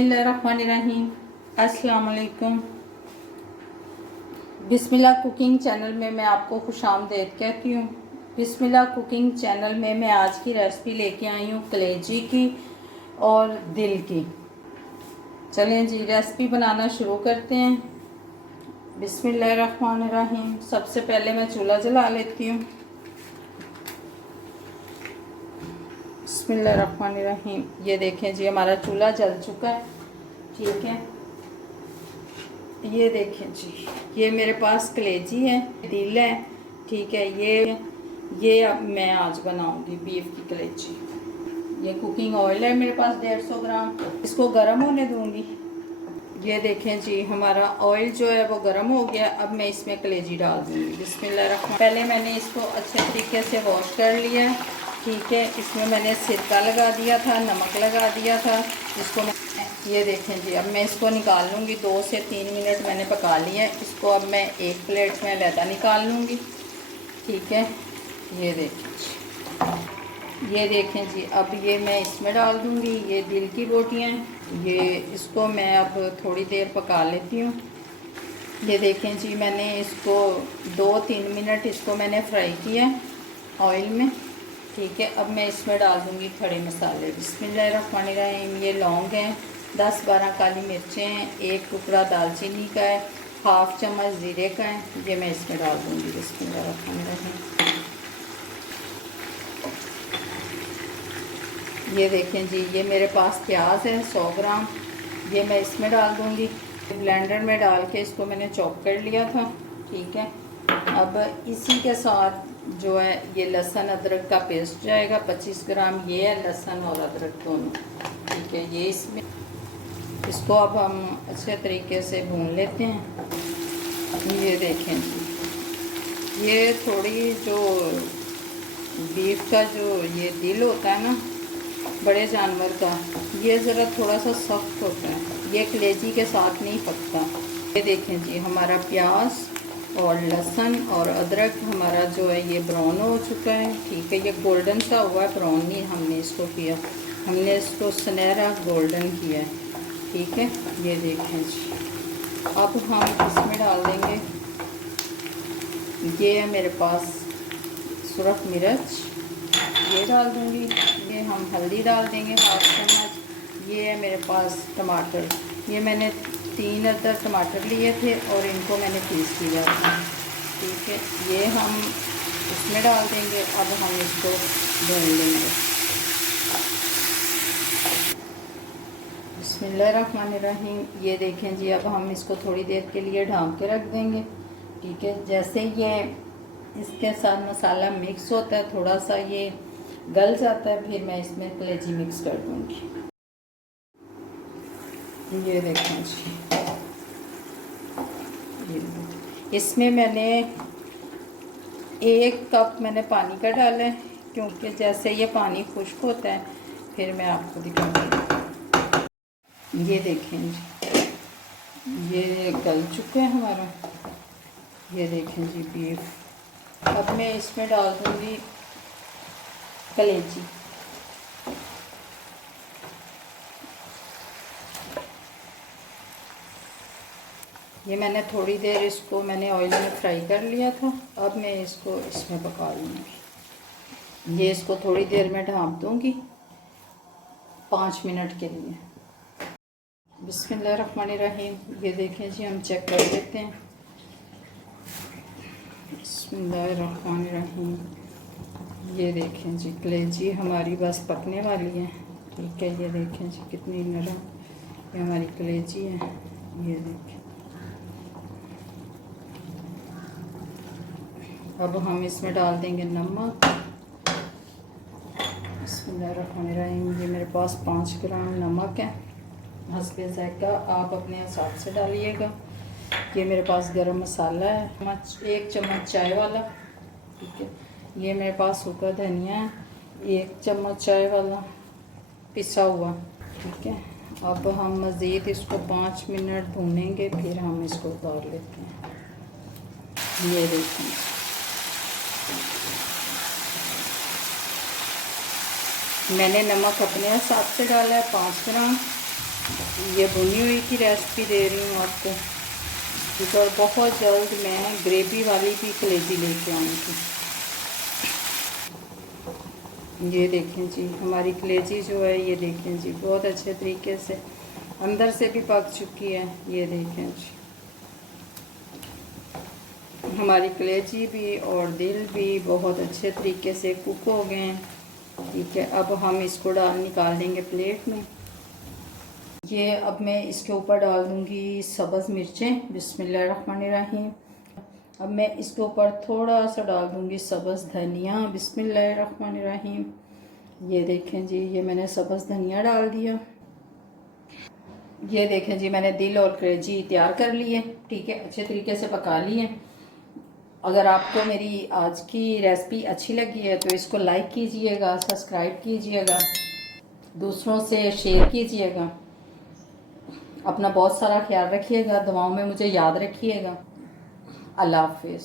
बिस्मिल्लाहिर्रहमानिर्रहीम। अस्सलाम वालेकुम। बिस्मिल्लाह कुकिंग चैनल में मैं आपको खुशामदीद कहती हूँ। बिस्मिल्लाह कुकिंग चैनल में मैं आज की रेसिपी लेके आई हूँ कलेजी की और दिल की। चलें जी रेसिपी बनाना शुरू करते हैं। बिस्मिल्लाहिर्रहमानिर्रहीम। सबसे पहले मैं चूल्हा जला लेती हूँ। बिस्मिल्लाहिर्रहमानिर्रहीम। ये देखें जी हमारा चूल्हा जल चुका है। ठीक है, ये देखें जी, ये मेरे पास कलेजी है, दिल है। ठीक है, ये अब मैं आज बनाऊंगी बीफ की कलेजी। ये कुकिंग ऑयल है मेरे पास 150 ग्राम, इसको गर्म होने दूंगी। ये देखें जी हमारा ऑयल जो है वो गर्म हो गया। अब मैं इसमें कलेजी डाल दूंगी। बिस्मिल्लाह। पहले मैंने इसको अच्छे तरीके से वॉश कर लिया। ठीक है, इसमें मैंने सिरका लगा दिया था, नमक लगा दिया था। इसको मैं ये देखें जी, अब मैं इसको निकाल लूँगी। 2 से 3 मिनट मैंने पका लिया है। इसको अब मैं एक प्लेट में अलहदा निकाल लूँगी। ठीक है, ये देखें जी, ये देखें जी, अब ये मैं इसमें डाल दूँगी। ये दिल की बोटियाँ, ये इसको मैं अब थोड़ी देर पका लेती हूँ। ये देखें जी, मैंने इसको 2-3 मिनट इसको मैंने फ्राई किया ऑयल में। ठीक है, अब मैं इसमें डाल दूँगी खड़े मसाले। बिस्मिल्लाहिर्रहमानिर्रहीम। ये लौंग हैं, 10-12 काली मिर्चें हैं, 1 टुकड़ा दालचीनी का है, 1/2 चम्मच ज़ीरे का है। ये मैं इसमें डाल दूँगी। बिस्मिल्लाहिर्रहमानिर्रहीम। ये देखें जी, ये मेरे पास प्याज है 100 ग्राम, ये मैं इसमें डाल दूँगी। ब्लेंडर में डाल के इसको मैंने चॉप कर लिया था। ठीक है, अब इसी के साथ जो है ये लहसुन अदरक का पेस्ट जाएगा 25 ग्राम। ये है लहसुन और अदरक दोनों। ठीक है, ये इसमें इसको अब हम अच्छे तरीके से भून लेते हैं। ये देखें जी, ये थोड़ी जो बीफ का जो ये दिल होता है ना बड़े जानवर का, ये ज़रा थोड़ा सा सख्त होता है, ये कलेजी के साथ नहीं पकता। ये देखें जी हमारा प्याज और लहसुन और अदरक हमारा जो है ये ब्राउन हो चुका है। ठीक है, ये गोल्डन सा हुआ है, ब्राउन नहीं हमने इसको किया, हमने इसको सुनहरा गोल्डन किया है। ठीक है, ये देखें जी, अब हम इसमें डाल देंगे, ये है मेरे पास सुरख मिर्च, ये डाल दूँगी। ये हम हल्दी डाल देंगे 1/2 चम्मच। ये है मेरे पास टमाटर, ये मैंने 3 अदर टमाटर लिए थे और इनको मैंने पीस लिया था। ठीक है, ये हम इसमें डाल देंगे। अब हम इसको भून लेंगे। बिस्मिल्लाहिर्रहमानिर्रहीम। ये देखें जी, अब हम इसको थोड़ी देर के लिए ढाँप के रख देंगे। ठीक है, जैसे ये इसके साथ मसाला मिक्स होता है, थोड़ा सा ये गल जाता है, फिर मैं इसमें कलेजी मिक्स कर दूँगी। ये देखें जी, इसमें मैंने 1 कप मैंने पानी का डाला है, क्योंकि जैसे ये पानी खुश्क होता है फिर मैं आपको दिखाऊंगी। ये देखें जी, ये गल चुका है हमारा। ये देखें जी बीफ। अब मैं इसमें डाल दूँगी कलेजी। ये मैंने थोड़ी देर इसको मैंने ऑयल में फ्राई कर लिया था। अब मैं इसको इसमें पका लूँगी। ये इसको थोड़ी देर में ढाँप दूँगी 5 मिनट के लिए। बिस्मिल्लाहिर्रहमानिर्रहीम। ये देखें जी, हम चेक कर लेते हैं। बिस्मिल्लाहिर्रहमानिर्रहीम। ये देखें जी, कलेजी हमारी बस पकने वाली है। ठीक है, ये देखें जी कितनी नरम ये हमारी कलेजी है। ये देखें, अब हम इसमें डाल देंगे नमक। बिस्मिल्लाहिर्रहमानिर्रहीम। ये मेरे पास 5 ग्राम नमक है, हस्बे ज़ायका, आप अपने हिसाब से डालिएगा। ये मेरे पास गरम मसाला है 1 चम्मच चाय वाला। ठीक है, ये मेरे पास सूखा धनिया है 1 चम्मच चाय वाला पिसा हुआ। ठीक है, अब हम मज़ीद इसको 5 मिनट भूनेंगे, फिर हम इसको उतार लेते हैं। ये देखें, मैंने नमक अपने हिसाब से डाला है 5 ग्राम। ये भुनी हुई की रेसिपी दे रही हूँ आपको, ठीक है। और बहुत जल्द मैं ग्रेवी वाली भी कलेजी लेके आऊँगी। ये देखें जी हमारी कलेजी जो है, ये देखें जी बहुत अच्छे तरीके से अंदर से भी पक चुकी है। ये देखें जी हमारी कलेजी भी और दिल भी बहुत अच्छे तरीके से कुक हो गए हैं, ठीक है। अब हम इसको निकाल देंगे प्लेट में। ये अब मैं इसके ऊपर डाल दूँगी सब्ज़ मिर्चें, बिस्मिल्लाहिर्रहमानिर्रहीम। अब मैं इसके ऊपर थोड़ा सा डाल दूँगी सब्ज़ धनिया, बिस्मिल्लाहिर्रहमानिर्रहीम। ये देखें जी ये मैंने सब्ज़ धनिया डाल दिया। ये देखें जी मैंने दिल और कलेजी तैयार कर लिए, ठीक है, अच्छे तरीके से पका लिए। अगर आपको मेरी आज की रेसिपी अच्छी लगी है तो इसको लाइक कीजिएगा, सब्सक्राइब कीजिएगा, दूसरों से शेयर कीजिएगा। अपना बहुत सारा ख्याल रखिएगा, दुआओं में मुझे याद रखिएगा। अल्लाह हाफिज़।